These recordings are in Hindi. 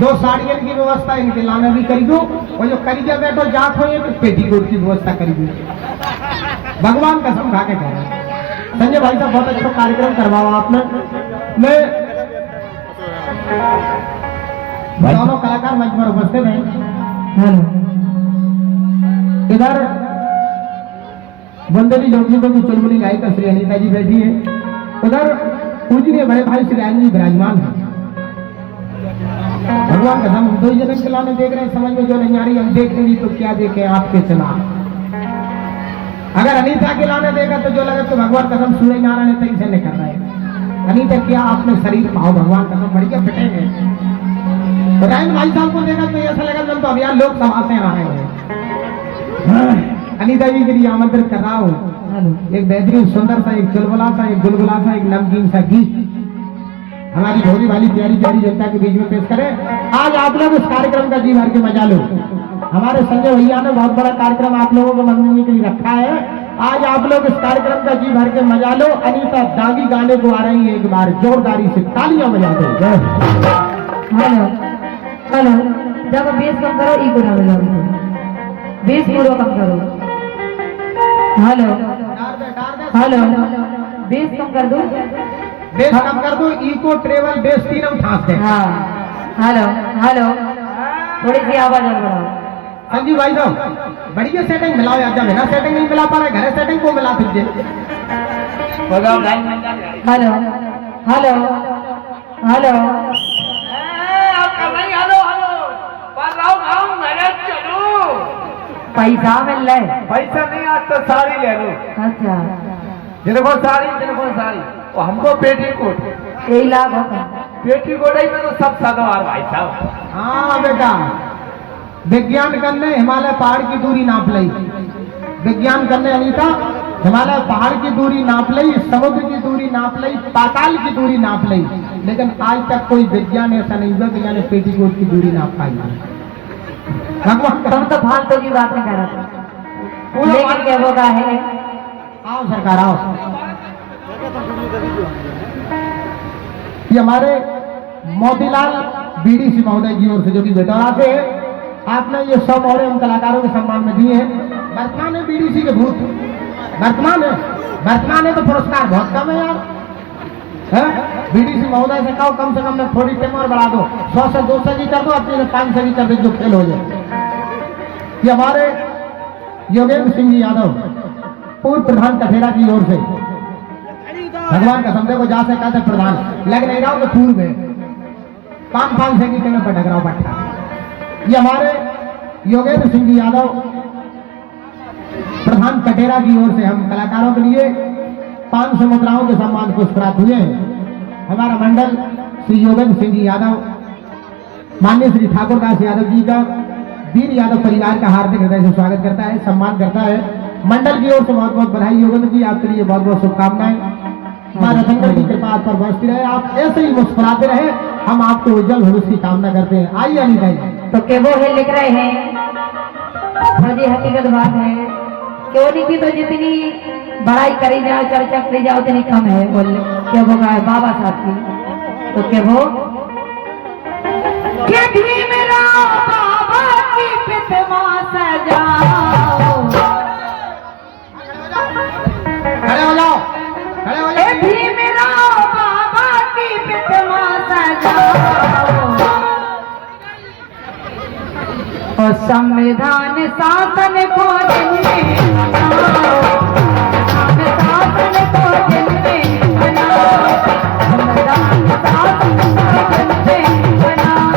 2 साड़ियों की व्यवस्था इनके लाने भी करी दो, और जो करिए बैठो जात हो तो पेटीकोट की व्यवस्था करी दो। भगवान कसम खा के कह रहे हैं। संजय भाई साहब बहुत अच्छा कार्यक्रम करवाओ आपने। मैं दोनों कलाकार मंच पर उपस्थित हैं। इधर वंदनी लोकगीतों की चुलबुली गायिका श्री अनीता जी बैठी है, उधर पूजनीय बड़े भाई श्री आयन जी विराजमान है। भगवान का हम 2 जन्म के लाने देख रहे हैं, समझ में जो नहीं आ रही, हम देख रही तो क्या देखें आपके चला। अगर अनीता के लाने देगा तो जो लगे तो भगवान कसम सूर्य नारायण तरी से निकल रहा है। अनीता क्या आपने शरीर पाओ, भगवान कसम बढ़िया फिटेंगे। तो रायन भाई साहब को देखा तो ऐसा लगा जब तो अभियान लोग सभा से आ रहे हैं। अनीता जी के लिए आमंत्रित कर रहा हूँ। एक बेहतरीन सुंदर सा, एक चुलबुला सा, एक गुलगुला सा, एक नमकीन सा गीत हमारी भोली वाली प्यारी प्यारी जनता के बीच में पेश करें। आज आप लोग इस कार्यक्रम का जी भर के मजा लो। हमारे संजय भैया ने बहुत बड़ा कार्यक्रम आप लोगों को मनोरंजन के लिए रखा है। आज आप लोग इस कार्यक्रम का जी भर के मजा लो। अनीता दागी गाने को आ रही है, एक बार जोरदारी से तालियां बजा दो। हेलो हेलो, जब बेस कम करो, ईगो ना बजाओ, बेस पूरा कम करो। हेलो हेलो, बेस कम कर दो, बेस कम कर दो, इको ट्रेवल बेस तीनों ठास है। हाँ हेलो हेलो, थोड़ी सी आवाज और बढ़ाओ। संजीव भाई साहब बढ़िया सेटिंग मिलाओ यार, जब बिना सेटिंग नहीं मिला पा रहा है, घर सेटिंग को मिला दीजिए। हेलो हेलो हेलो, पैसा मिल रहा है? पैसा नहीं, आज तो साड़ी ले लो। अच्छा, जिनको साड़ी और हमको पेटीकोट। 1 लाख होगा। पेटीकोट ही में तो सब सदवार भाई साहब। हाँ बेटा, विज्ञान करने हिमालय पहाड़ की दूरी नाप ली। विज्ञान करने अनीता हिमालय पहाड़ की दूरी नाप ली, समुद्र की दूरी नाप ली, पाताल की दूरी नाप ली, लेकिन आज तक कोई विज्ञान ऐसा नहीं हुआ कि यानी पेटीकोट की दूरी नाप पाई। भगवान तुम तो फालतू की बात नहीं कर रहा था, लेकिन क्या होगा है। आओ सरकार आओ। ये हमारे मोतीलाल बीडीसी महोदय की ओर से जो कि बेटौरा से है, आपने ये 100 मोहरे हम कलाकारों के सम्मान में दिए हैं। वर्तमान है बीडीसी के भूत, वर्तमान है तो पुरस्कार बहुत कम है यार। बीडीसी महोदय से कहो कम से कम में थोड़ी टीम और बढ़ा दो, 100 से 200 की कर दो, अपने 500 की कर दो, जो खेल हो जाए। ये हमारे योगेंद्र सिंह जी यादव पूर्व प्रधान कठेरा की ओर से, भगवान का समझे को जा से कहते प्रधान लग नहीं रहा, पूर्व में 500 की टीम पर ढगराव बैठा। ये हमारे योगेंद्र सिंह जी यादव प्रधान कटेरा की ओर से हम कलाकारों के लिए 500 मुद्राओं के सम्मान पुरस्कार हुए हैं। हमारा मंडल श्री योगेंद्र सिंह जी यादव, माननीय श्री ठाकुर दास यादव जी का वीर यादव परिवार का हार्दिक हृदय से स्वागत करता है, सम्मान करता है। मंडल की ओर से बहुत बहुत बधाई। योगेंद्र जी आपके लिए बहुत बहुत शुभकामनाएं। माँ रतनगढ़ की कृपा आप पर बरसती रहे, आप ऐसे ही मुस्कुराते रहे, हम आपको उज्जवल भविष्य की कामना करते हैं। आइए अनिता जी। तो के वो है लिख रहे हैं, और ये हकीकत बात है, क्यों नहीं की तो जितनी बड़ाई करी जाओ, चर्चा करी जाओ, उतनी कम है। बोल क्या वो है बाबा साहब की, तो क्या वो क्या भीमराव बाबा की प्रतिमा सजाओ, खड़े हो जाओ, खड़े हो जाओ। भीमराव बाबा की प्रतिमा सजाओ, और संविधान शासन को जिनमें बनाओ, शासन को जिनमें बनाओ, संविधान शासन को जिनमें बनाओ।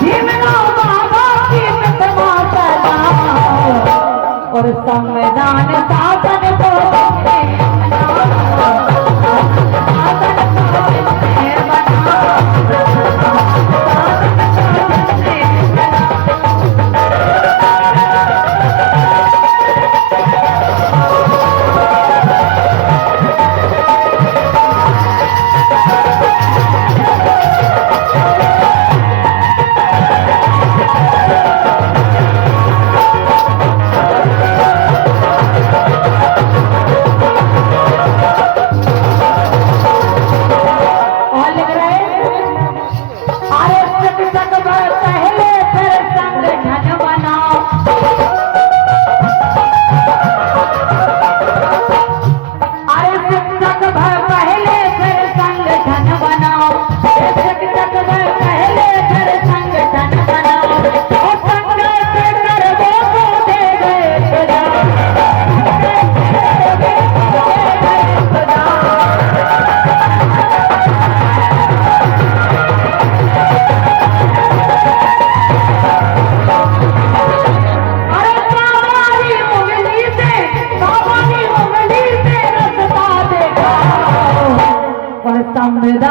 भीमराव बाबा की प्रतिमा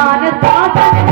संविधान शासन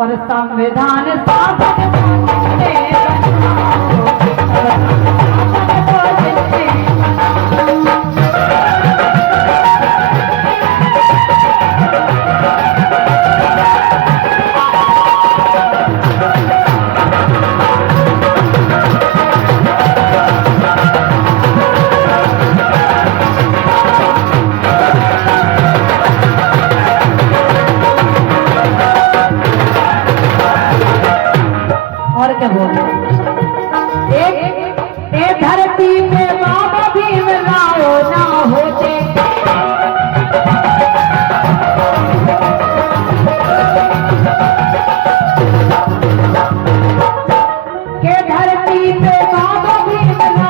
और संविधान शासन और क्या बोल एक धरती पे बाबा भीमराव ना होते के धरती पे बाबा भीमराव